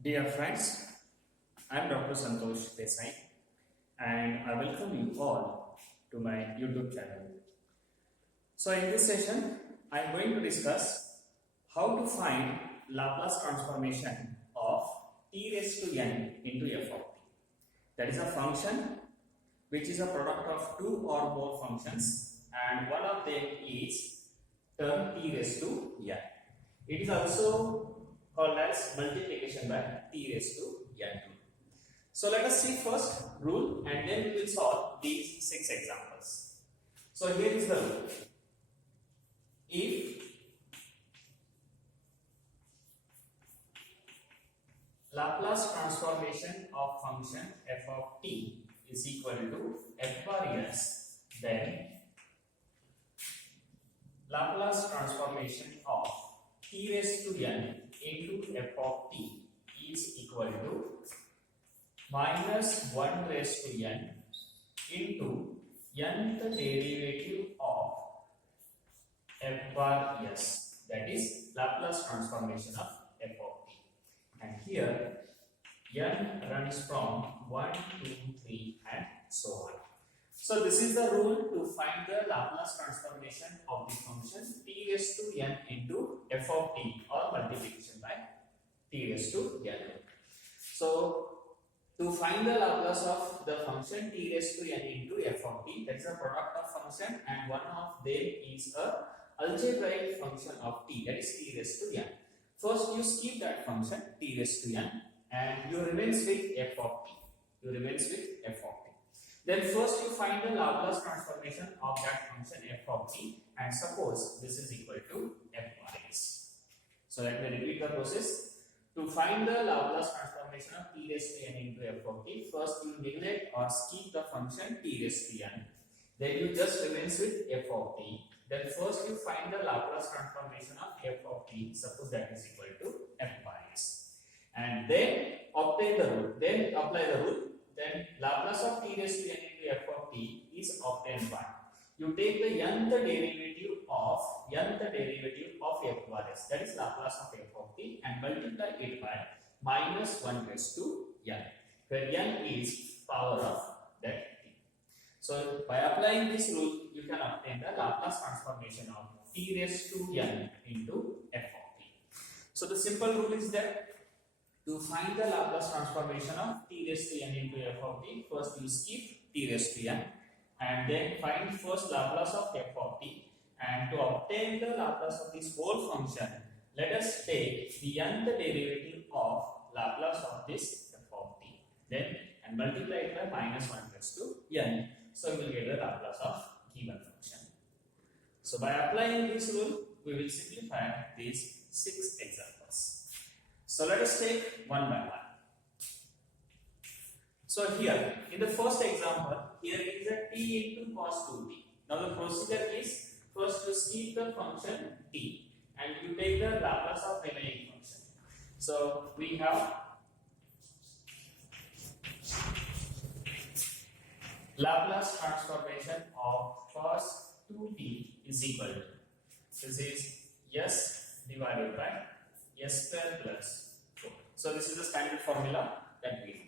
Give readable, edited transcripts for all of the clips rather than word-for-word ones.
Dear friends, I am Dr. Santosh Desai and I welcome you all to my YouTube channel. So in this session, I am going to discuss how to find Laplace transformation of t raised to n into f of t. That is a function which is a product of two or more functions and one of them is term t raised to n. It is also called as multiplication by t raised to n2. So let us see first rule and then we will solve these 6 examples. So here is the rule. If Laplace transformation of function f of t is equal to f bar s, then Laplace transformation of t raised to n into f of t is equal to minus 1 raised to n into nth derivative of f bar s, that is Laplace transformation of f of t. And here n runs from 1, 2, 3 and so on. So this is the rule to find the Laplace transformation of the function t raised to n into f of t or multiplication by t raised to n. So to find the Laplace of the function t raised to n into f of t, that is a product of function and one of them is a algebraic function of t, that is t raised to n. First you skip that function t raised to n and you remains with f of t. Then first you find the Laplace transformation of that function f of t and suppose this is equal to f bar s. So let me repeat the process. To find the Laplace transformation of t raised to n into f of t, first you neglect or skip the function t raised to n. Then you just remains with f of t. Then first you find the Laplace transformation of f of t, suppose that is equal to f bar s. And then obtain the rule. Then apply the rule. Then Laplace of t raised to n into f of t is obtained by, you take the nth derivative of f bar s, that is Laplace of f of t, and multiply it by minus 1 raised to n, where n is power of that t. So by applying this rule, you can obtain the Laplace transformation of t raised to n into f of t. So the simple rule is that to find the Laplace transformation of t raised to n into f of t, first you skip t raised to n and then find first Laplace of f of t, and to obtain the Laplace of this whole function, let us take the nth derivative of Laplace of this f of t, then and multiply it by minus 1 raised to n. So we will get the Laplace of given function. So by applying this rule, we will simplify these 6 examples. So let us take one by one. So here in the first example, here is a t into cos 2t. Now the procedure is first you skip the function t and you take the Laplace of remaining function. So we have Laplace transformation of cos 2t is equal to, this is s divided by s square plus 4. So this is the standard formula that we know.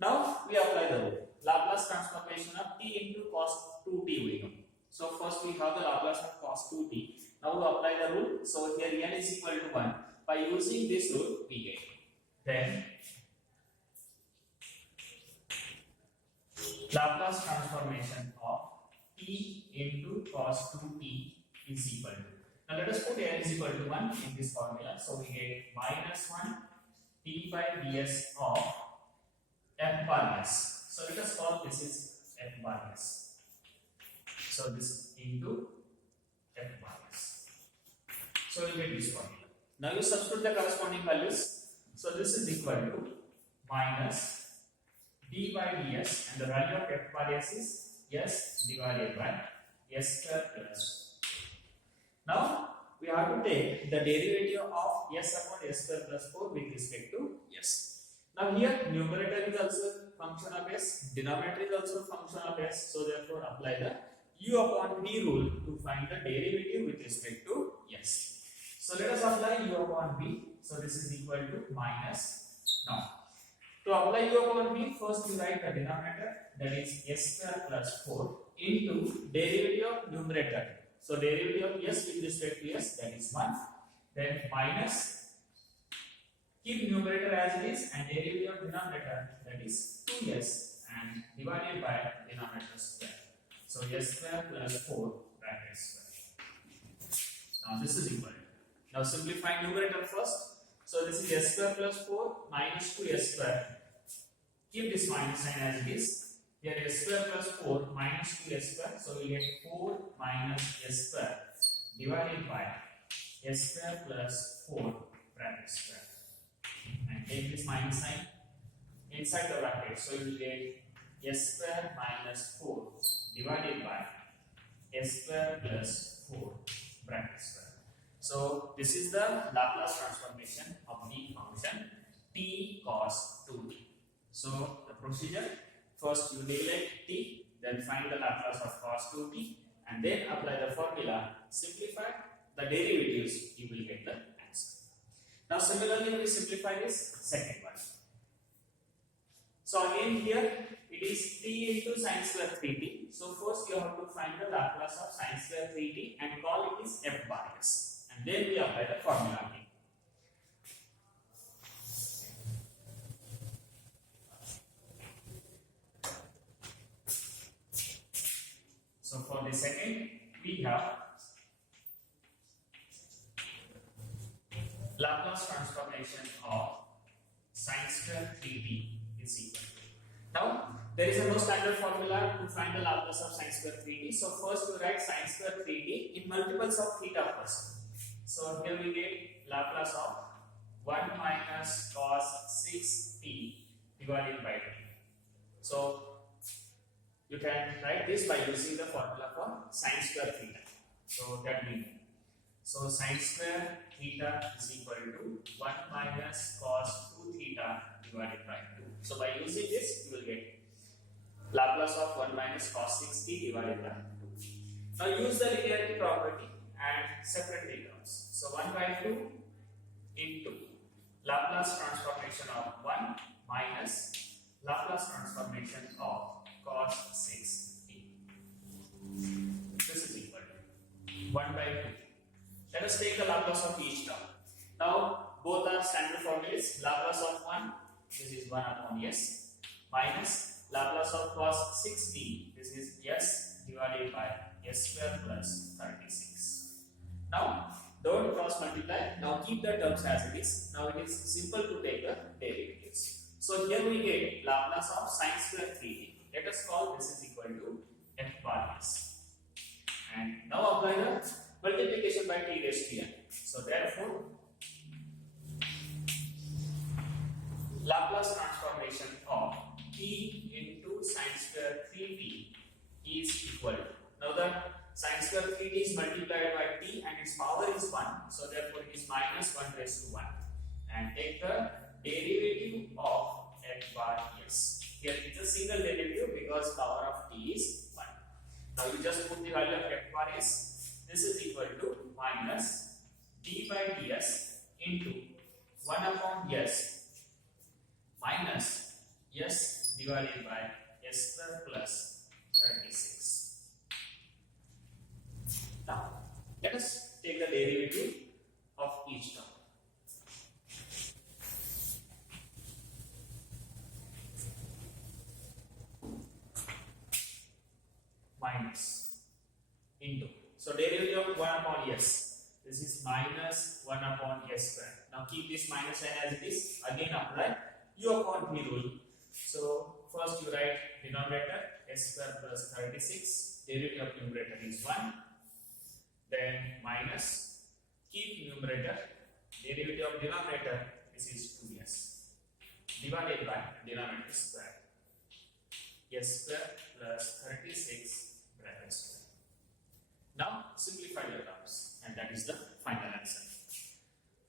Now we apply the rule. Laplace transformation of t into cos 2t we know. So first we have the Laplace of cos 2t. Now we apply the rule. So here n is equal to 1. By using this rule we get, then Laplace transformation of t into cos 2t is equal to, now let us put n is equal to 1 in this formula. So we get minus 1 t by ds of f bar s. So let us call this is f bar s. So this into f bar s. So we get this formula. Now you substitute the corresponding values. So this is equal to minus d by ds, and the value of f bar s is s divided by s square plus. Now we have to take the derivative of s upon s square plus 4 with respect to s. Now here numerator is also function of s, denominator is also function of s, so therefore apply the u upon v rule to find the derivative with respect to s. So let us apply u upon v. So this is equal to minus Now, to apply u upon v, first you write the denominator, that is s square plus 4 into derivative of numerator. So derivative of s with respect to s, that is 1. Then minus, keep numerator as it is, and derivative of denominator, that is 2s, and divided by denominator square. So s square plus 4 bracket square. Now this is equal. Now simplify numerator first. So this is s square plus 4 minus 2s square. Keep this minus sign as it is. Here s square plus 4 minus 2s square. So we get 4 minus s square divided by s square plus 4 bracket square. And take this minus sign inside the bracket. So you will get s square minus 4 divided by s square plus 4 bracket square. So this is the Laplace transformation of the function t cos 2t. So the procedure, first you neglect t, then find the Laplace of cos 2t, and then apply the formula, simplify the derivatives, you will get the answer. Now similarly we simplify this second one. So again here it is t into sin square 3t. So first you have to find the Laplace of sin square 3t and call it is f bar s. And then we apply the formula again. So for the second, we have Laplace transformation of sin square 3t is equal to. Now, there is no standard formula to find the Laplace of sin square 3t. So first we write sin square 3t in multiples of theta first. So here we get Laplace of 1 minus cos 6t divided by t. So you can write this by using the formula for sin square theta. So that we know. So sin square theta is equal to 1 minus cos 2 theta divided by 2. So by using this, you will get Laplace of 1 minus cos 6t divided by 2. Now use the linearity property and separate the terms. So 1 by 2 into Laplace transformation of 1 minus Laplace transformation of cos 6t. This is equal to 1 by 2. Let us take the Laplace of each term. Now both are standard formulas. Laplace of 1, this is 1 upon s, minus Laplace of cos 6t, this is s divided by s square plus 36. Now, don't cross multiply. Now keep the terms as it is. Now it is simple to take the derivatives. So here we get Laplace of sin square 3t. Let us call this is equal to f bar s. And now apply the multiplication by t raised to n. So therefore, Laplace transformation of t into sin square 3t is equal to. Now the sin square 3t is multiplied by t and its power is 1. So therefore it is minus 1 raised to 1. And take the derivative of f bar s. Here it is a single derivative because power of t is 1. Now you just put the value of f bar s. This is equal to minus d by ds into 1 upon s minus s divided by s square plus 36. Now, let us take the derivative of each term. Minus into. So derivative of 1 upon s. This is minus 1 upon s square. Now keep this minus sign as it is. Again apply u upon v rule. So first you write denominator s square plus 36. Derivative of numerator is 1. Then minus, keep numerator, derivative of denominator, this is 2s, divided by denominator square, s square plus 36 bracket square. Now simplify the terms, and that is the final answer.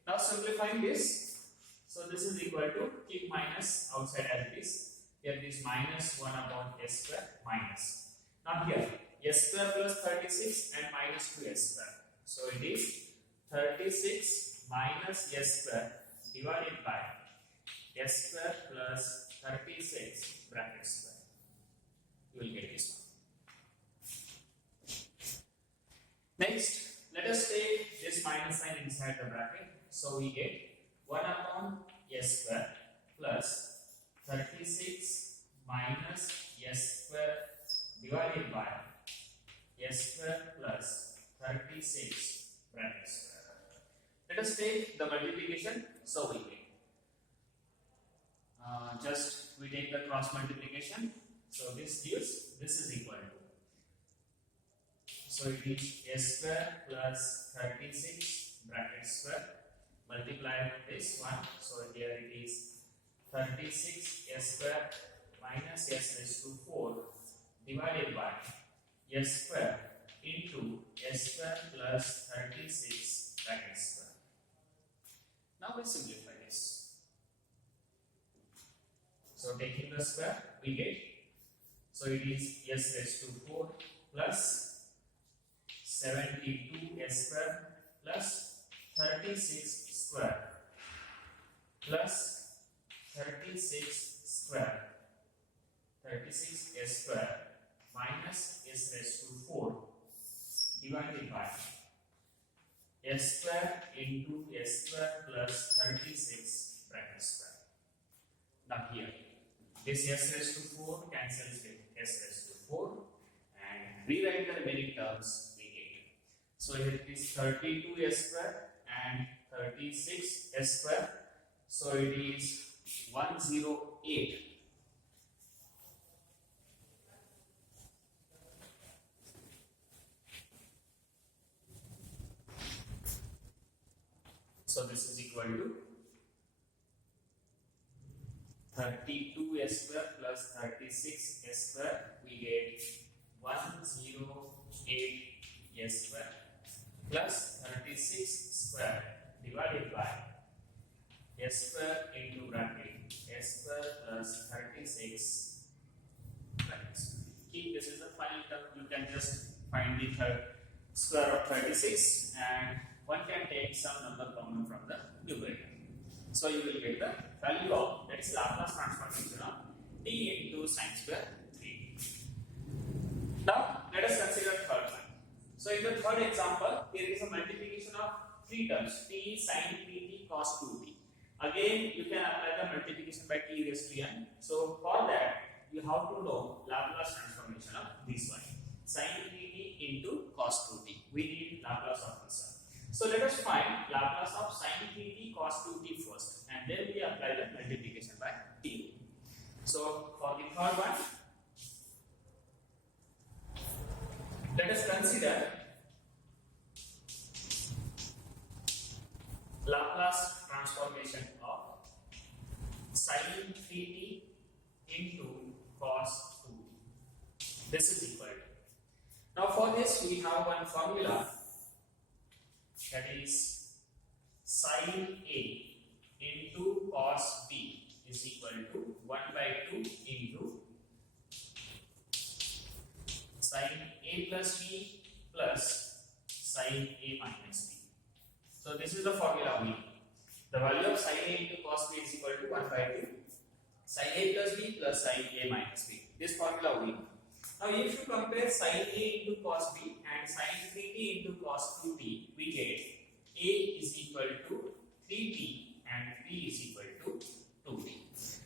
Now simplifying this, so this is equal to, keep minus outside as it is, here it is minus 1 upon s square minus. Now here, s square plus 36 and minus 2s square. So it is 36 minus s square divided by s square plus 36 bracket square. You will get this one. Next, let us take this minus sign inside the bracket. So we get 1 upon s square plus 36 minus s square divided by s square plus 36 bracket square. Let us take the multiplication. So we get we take the cross multiplication. So this gives, this is equal to, so it is s square plus 36 bracket square multiplied with this one. So here it is 36 s square minus s raised to 4 divided by s square into s square plus 36 bracket square. Now we simplify this. So taking the square, we get, so it is s raised to 4 plus 72 s square plus 36 square plus 36 square, 36 s square minus s raised to 4 divided by s square into s square plus 36 bracket square. Now here, this s raised to 4 cancels with s raised to 4 and rewrite the remaining terms we get. So here it is 32 s square and 36 s square. So it is 108. So this is equal to 32 s square plus 36 s square. We get 108 s square plus 36 square divided by s square into bracket s square plus 36 brackets. Keep this is the final term. You can just find the square of 36 and one can take some number common from the numerator. So you will get the value of, that is Laplace transformation of t into sine square 3. Now let us consider third one. So in the third example, there is a multiplication of three terms, t sine 3t cos 2t. Again, you can apply the multiplication by t raised to n. So for that, you have to know Laplace transformation of this one, sine 3t into cos 2t. We need Laplace of this one. So let us find Laplace of sine 3t cos 2t first, and then we apply the multiplication by t. So for the third one, let us consider Laplace transformation of sine 3t into cos 2t. This is equal to. Now for this we have one formula, that is sine A into cos B is equal to 1 by 2 into sine A plus B plus sine A minus B. So this is the formula we need. The value of sine A into cos B is equal to 1 by 2 sine A plus B plus sine A minus B. This formula we need. Now if you compare sine A into cos B and sine 3t into cos 2t, we get A is equal to 3t and B is equal to 2t.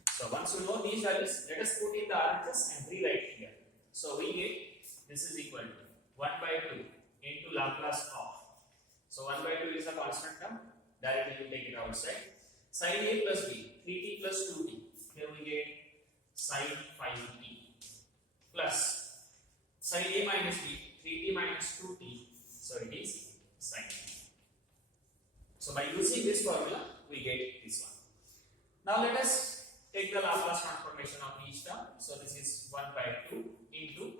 So once you know these values, let us put in the RHS and rewrite here. So we get, this is equal to 1 by 2 into Laplace of, so 1 by 2 is a constant term, directly you take it outside, sine A plus B, 3t plus 2t, here we get sine 5t plus sine A minus B, 3t minus 2t, so it is sine t. So by using this formula, we get this one. Now let us take the Laplace transformation of each term. So this is 1 by 2 into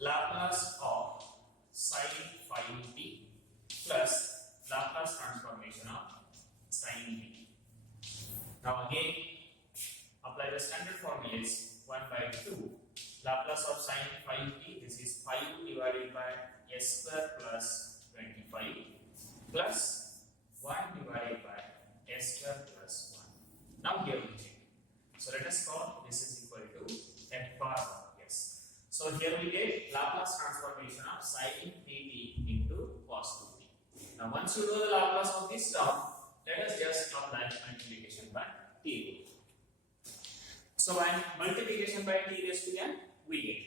Laplace of sine 5t plus Laplace transformation of sine t. Now again, apply the standard formulas. 1 by 2 Laplace of sine 5t, this is 5 divided by s square plus 25 plus 1 divided by s square plus Now here we check. So let us call this is equal to f bar of s. So here we get Laplace transformation of sin 3t into cos 2t. Now once you know the Laplace of this term, let us just apply multiplication by t rule. So when multiplication by t raised to n, we get.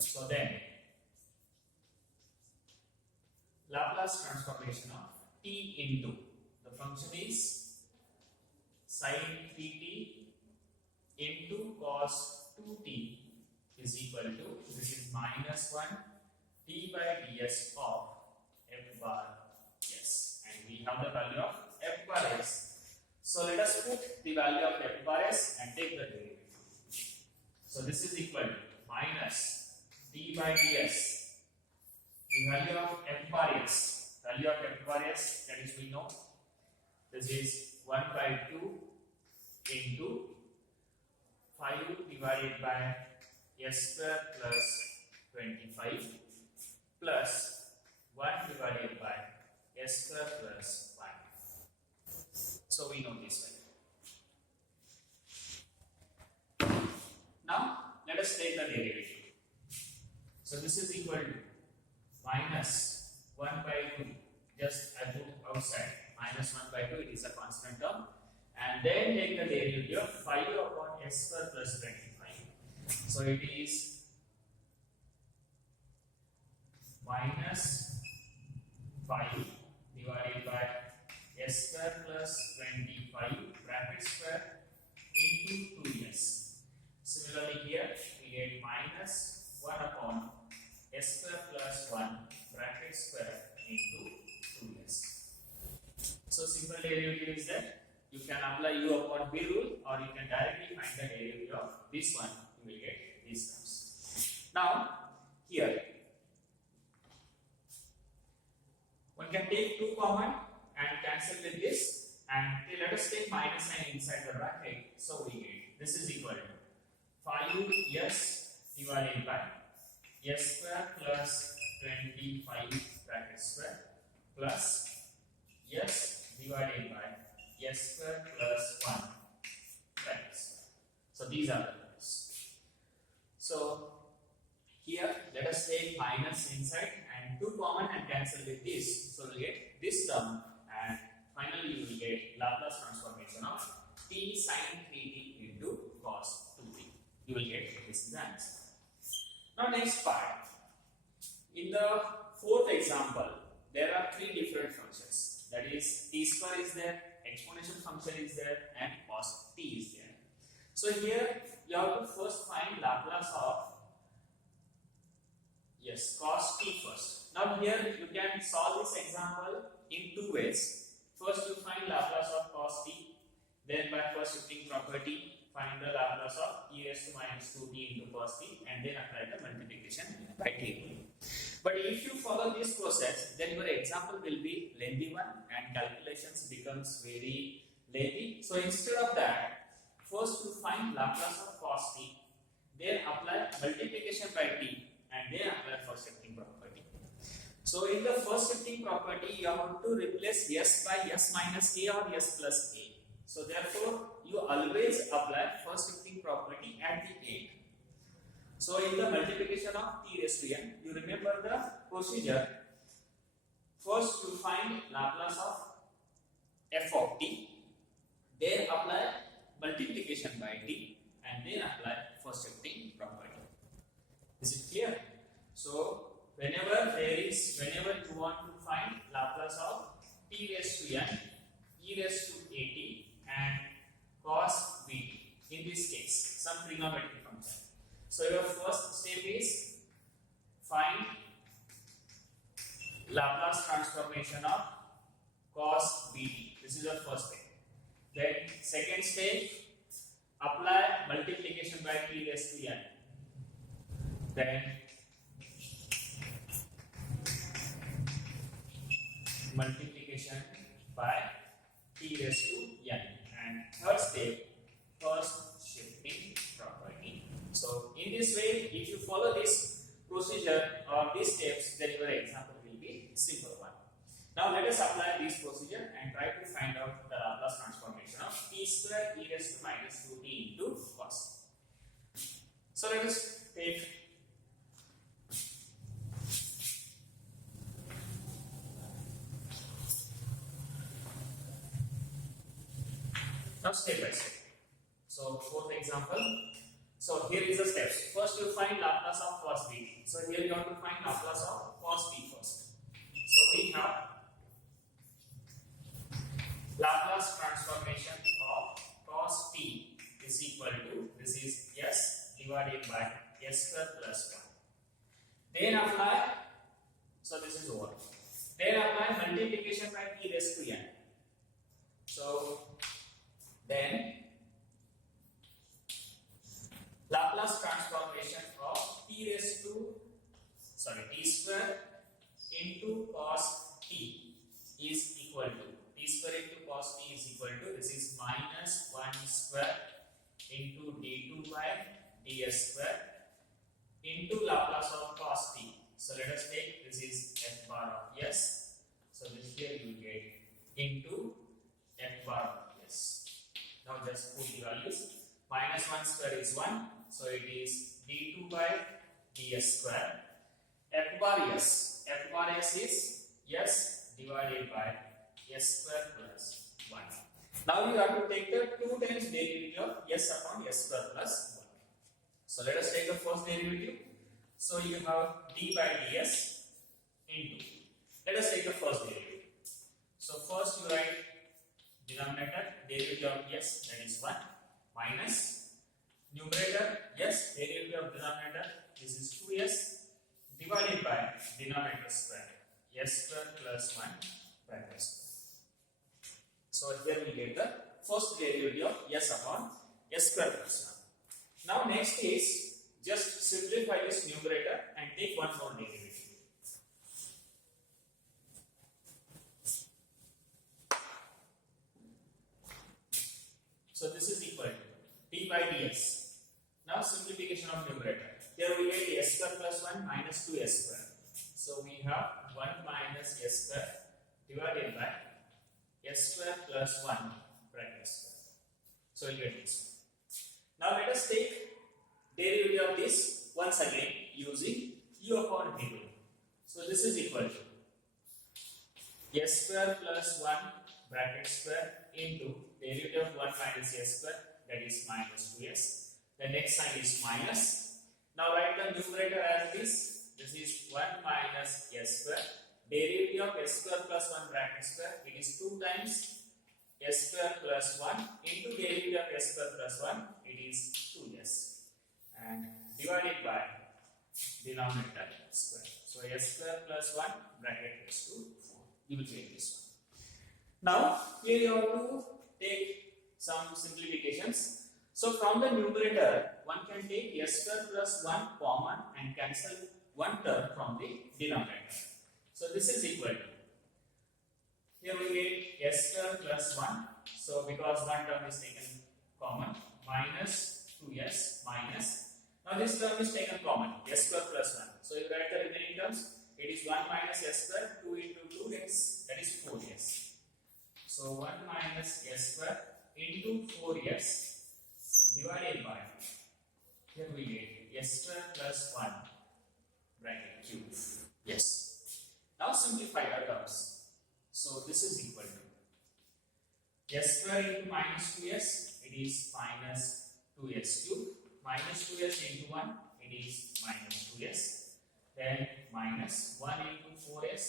So then Laplace transformation of t into the function is sin 3t into cos 2t is equal to, this is minus 1 t by ds of f bar s, and we have the value of f bar s. So let us put the value of f bar s and take the derivative. So this is equal to minus t by ds, the value of f bar s, value of f bar s, that is we know, this is 1 by 2 into 5 divided by s square plus 25 plus 1 divided by s square plus 1. So we know this value. Now let us take the derivative. So this is equal to minus 1 by 2, just I put outside, minus 1 by 2, it is a constant term, and then take the derivative of 5 upon s square plus 25. So it is minus 5 divided by s square plus 25 bracket square into 2s. Similarly here we get minus 1 upon s square plus 1 bracket square into 2s. So simple derivative is that you can apply u upon v rule, or you can directly find the derivative of this one. You will get these terms. Now here one can take 2 common and cancel with this, and let us take minus sign inside the bracket. So we get this is equal to 5s divided by s square plus 25 bracket square plus s divided by s square plus 1 bracket square. So these are the terms. So here let us take minus inside and 2 common and cancel with this. So we will get this term, and finally you will get Laplace transformation of t sin 3t into cos 2t. You will get this is the answer. Now next part. In the fourth example, there are 3 different functions. That is, t square is there, exponential function is there, and cos t is there. So here you have to first find Laplace of cos t first. Now here you can solve this example in 2 ways. First you find Laplace of cos t, then by first shifting property find the Laplace of e raised to minus 2t into cos t, and then apply the multiplication by t rule. But if you follow this process, then your example will be lengthy one and calculations becomes very lengthy. So instead of that, first you find Laplace of cos t, then apply multiplication by t, and then apply first shifting property. So in the first shifting property, you have to replace s by s minus a or s plus a. So therefore, you always apply first shifting property at the end. So in the multiplication of t raised to n, you remember the procedure. First you find Laplace of f of t, then apply multiplication by t, and then apply first shifting property. Is it clear? So whenever you want to find Laplace of t raised to n, e raised to at, and cos bt, in this case some trigonometric function. So your first step is find Laplace transformation of cos bt. This is your first step. Then second step, apply multiplication by t raised to n. Then multiplication by t raised to n. And third step, first shifting property. So in this way, if you follow this procedure or these steps, then your example will be simple one. So let us take now step by step. So fourth example. So here is the steps. First you find Laplace of cos b. So here you have to find Laplace of cos b first. So we have Laplace transformation of cos t is equal to, this is s divided by s square plus 1. Then apply, so this is over. Then apply multiplication by t raised to n. So then Laplace transformation of t square into cos t is equal to, t square into cos t is equal to, this is minus 1 square into d2 by ds square into Laplace of cos t. So let us take, this is f bar of s. So this here you get into f bar of s. Now just put the values. Minus 1 square is 1. So it is d2 by ds square. F bar s. F bar s is s divided by s square plus 1. Now you have to take the 2 times derivative of s upon s square plus 1. So let us take the first derivative. So you have d by ds into. Let us take the first derivative. So first you write denominator derivative of s, that is 1, minus numerator s derivative of denominator, this is 2s, divided by denominator square, s square plus 1 bracket square. So here we get the first derivative of s upon s square plus 1. Now next is just simplify this numerator and take one more derivative. So this is equal to d by ds. Now simplification of numerator. Here we get s square plus 1 minus 2s square. So we have 1 minus s square divided by s square plus 1 bracket square. So you get this. Now let us take derivative of this once again using u upon v2. So this is equal to s square plus 1 bracket square into derivative of 1 minus s square, that is minus 2s. The next sign is minus. Now write the numerator as this. This is 1 minus s square. Derivative of s square plus 1 bracket square, it is 2 times s square plus 1 into derivative of s square plus 1, it is 2s. And divided by denominator square. So s square plus 1 bracket equals to 4. You will get this one. Now here you have to take some simplifications. So from the numerator, one can take s square plus 1 common and cancel one term from the denominator. So this is equal to, here we get s square plus 1. So because one term is taken common, minus 2s minus, now this term is taken common, s square plus 1. So you write the remaining terms, it is 1 minus s square, 2 into 2, that is 4s. So 1 minus s square into 4s divided by, here we get s square plus 1 bracket cube. Yes. Now simplify the terms. So this is equal to s square into minus 2s, it is minus 2s cube, minus 2s into 1, it is minus 2s, then minus 1 into 4s,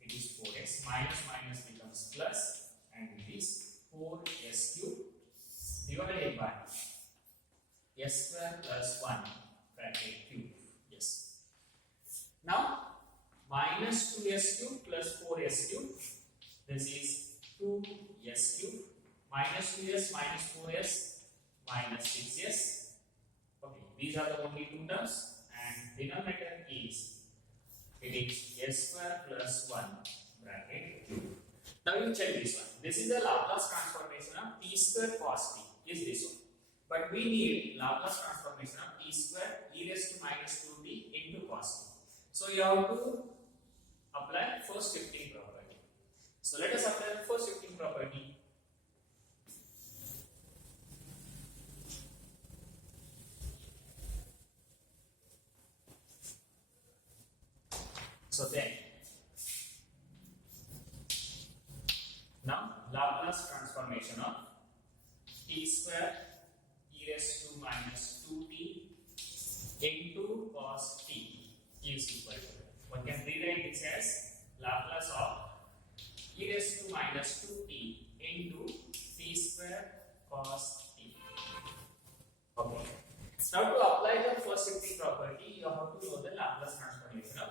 it is 4s, minus minus becomes plus, and it is 4s cube divided by s square plus 1 bracket cube. Yes. Now minus 2s cube plus 4s cube, this is 2s cube, minus 2s minus 4s minus 6s. Okay, these are the only two terms, and denominator is, it is s square plus 1 bracket cube. Now you check this one. This is the Laplace transformation of t square cos t, is this one. But we need Laplace transformation of t square e raised to minus 2t into cos t. So you have to apply first shifting property. So let us apply the first shifting property. Now Laplace transformation of t square e raised to minus 2t into cos t is equal to, one can rewrite this as Laplace of e raised to minus 2t into t square cos t. Okay. Now to apply the first shifting property, you have to know the Laplace transformation of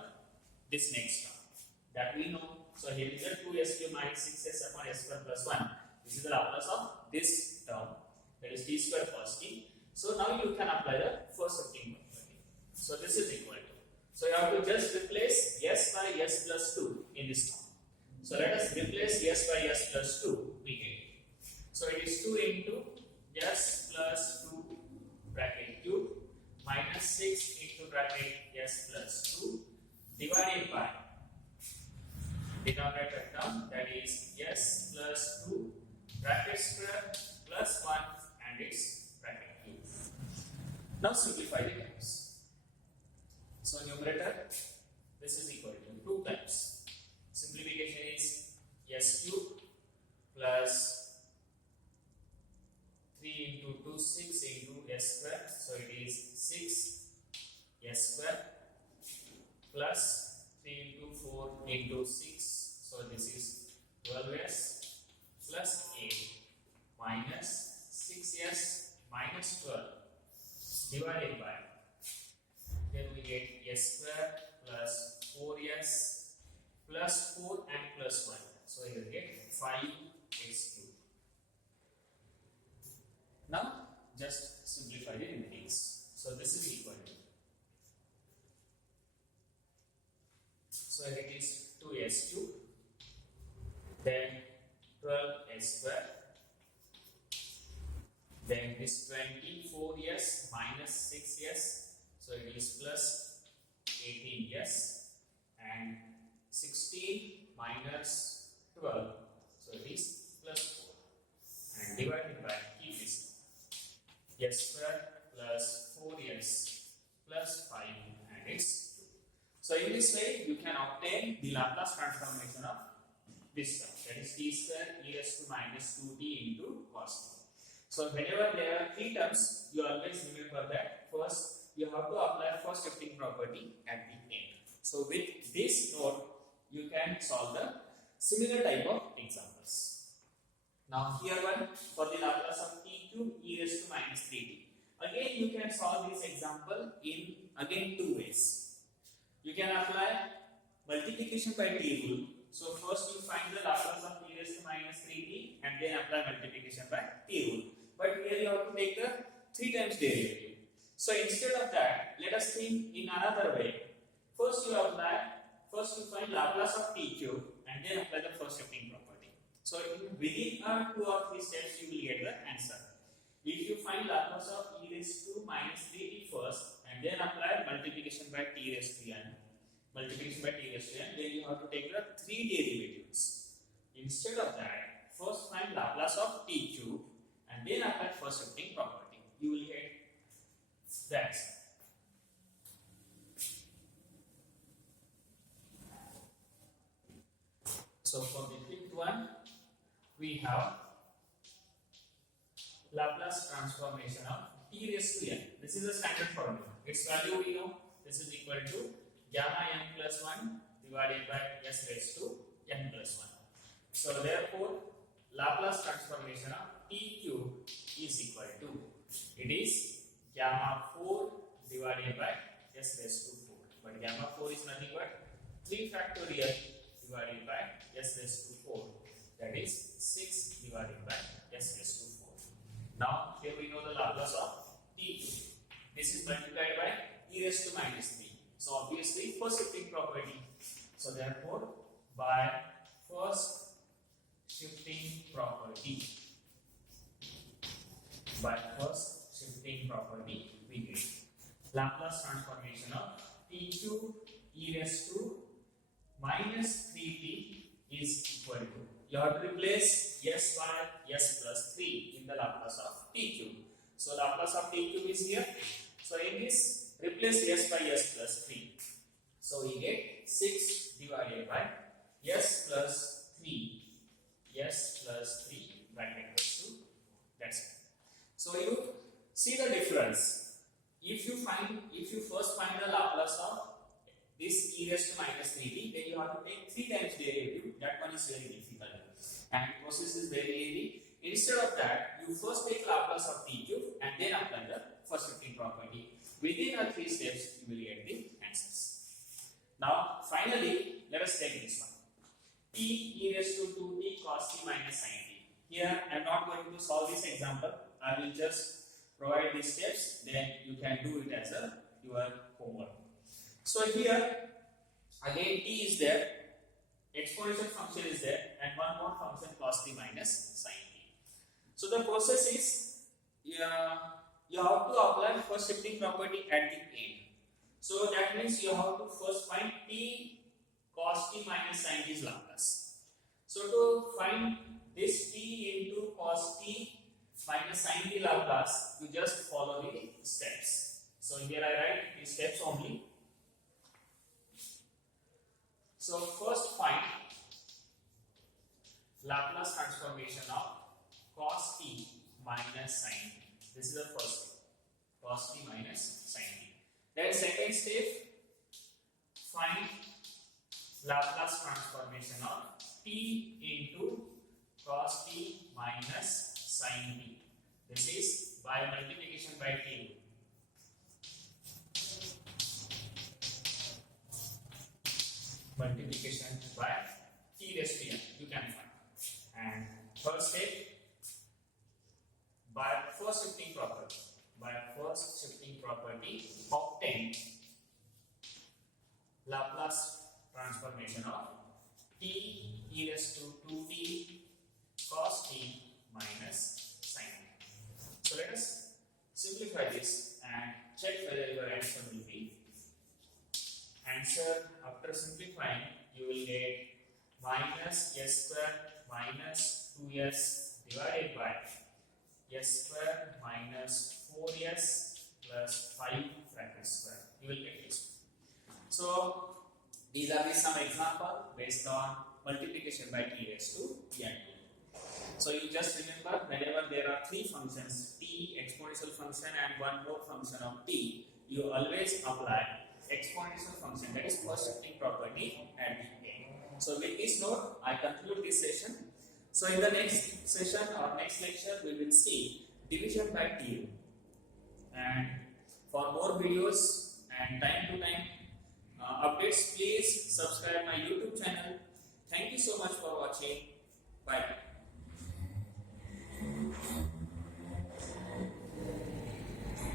this next term that we know. So here is the 2s cube minus 6s upon s square plus 1. This is the Laplace of this term, that is t square cos t. So now you can apply the first shifting property. So this is equal to, so you have to just replace s by s plus 2 in this term. So let us replace s by s plus 2, we get it. So it is 2 into s plus 2 bracket cube minus 6 into bracket s plus 2 divided by denominator term, that is s plus 2 bracket square plus 1 and its bracket cube. Now simplify the terms. So numerator, this is equal to 2 times. Simplification is s cube plus 3 into 2, 6 into s square. So it is 6 s square plus 3 into 4 into 6. So this is 12s plus 8 minus 6s minus 12 divided by, then we get s square plus 4s plus 4 and plus 1. So you get 5s cube. Now just simplify the remaining. So this is equal to, so it is 2s cube, then 12s square, then this 24s minus 6s, so it is plus 18s, and 16 minus 12, so it is plus 4, and divided by, keep this s square plus 4s plus 5 and it's 2. So in this way you can obtain the Laplace transformation of this term, that is t square e raised to minus 2t into cos t. So whenever there are 3 terms, you always remember that first you have to apply first shifting property at the end. So with this note you can solve the similar type of examples. Now here one for the Laplace of t cube e raised to minus 3t. Again you can solve this example in again 2 ways. You can apply multiplication by t rule. So first you find the Laplace of e raised to minus 3t and then apply multiplication by t rule. But here you have to take the 3 times derivative. So instead of that, let us think in another way. First you find Laplace of t cube and then apply the first shifting property. So within 2 or 3 steps you will get the answer. If you find Laplace of e raised to minus 3t first and then apply multiplication by t raised to n, then you have to take the 3 derivatives. Instead of that, first find Laplace of t cube and then apply first shifting property. You will get that. So for the fifth one, we have Laplace transformation of t raised to n. This is a standard formula. Its value we know. This is equal to gamma n plus 1 divided by s raised to n plus 1. So therefore, Laplace transformation of t cube is equal to, it is gamma 4 divided by s raised to 4. But gamma 4 is nothing but 3 factorial divided by s raised to 4. That is 6 divided by s raised to 4. Now here we know the Laplace of t cube. This is multiplied by e raised to minus 3. So obviously first shifting property. So therefore by first shifting property, we get Laplace transformation of t cube e raised to minus 3t is equal to, you have to replace s by s plus 3 in the Laplace of t cube. So Laplace of t cube is here. So in this, replace s by s plus 3. So we get 6 divided by s plus 3. s raised to minus 3t, then you have to take 3 times derivative. That one is very difficult. And the process is very easy. Instead of that, you first take Laplace of t cube and then apply the first shifting property. Within a 3 steps, you will get the answers. Now, finally, let us take this one. T e raised to 2t cos t minus sin t. Here, I am not going to solve this example. I will just provide these steps. Then you can do it as your homework. So here, again t is there, exponential function is there, and one more function cos t minus sin t. So the process is, you have to apply first shifting property at the end. So that means you have to first find t cos t minus sin t's Laplace. So to find this t into cos t minus sin t Laplace, you just follow the steps. So here I write the steps only. So first find Laplace transformation of cos t minus sin t. This is the first step. Cos t minus sin t. Then second step, find Laplace transformation of t into cos t minus sin t. This is by multiplication by t. Multiplication by t raised to n, you can find. And third step, by first shifting property. By first shifting property, obtain Laplace transformation of t e raised to 2t cos t minus sin t. So let us simplify this and check whether your answer will be. Answer after simplifying, you will get minus s square minus 2s divided by s square minus 4s plus 5 bracket square. You will get this. So these are some example based on multiplication by t raised to n. So you just remember, whenever there are 3 functions, t, exponential function and one more function of t, you always apply exponential function, that is first shifting property at the end. So with this note, I conclude this session. So in the next session or next lecture, we will see division by t. And for more videos and time to time updates, please subscribe my YouTube channel. Thank you so much for watching. Bye.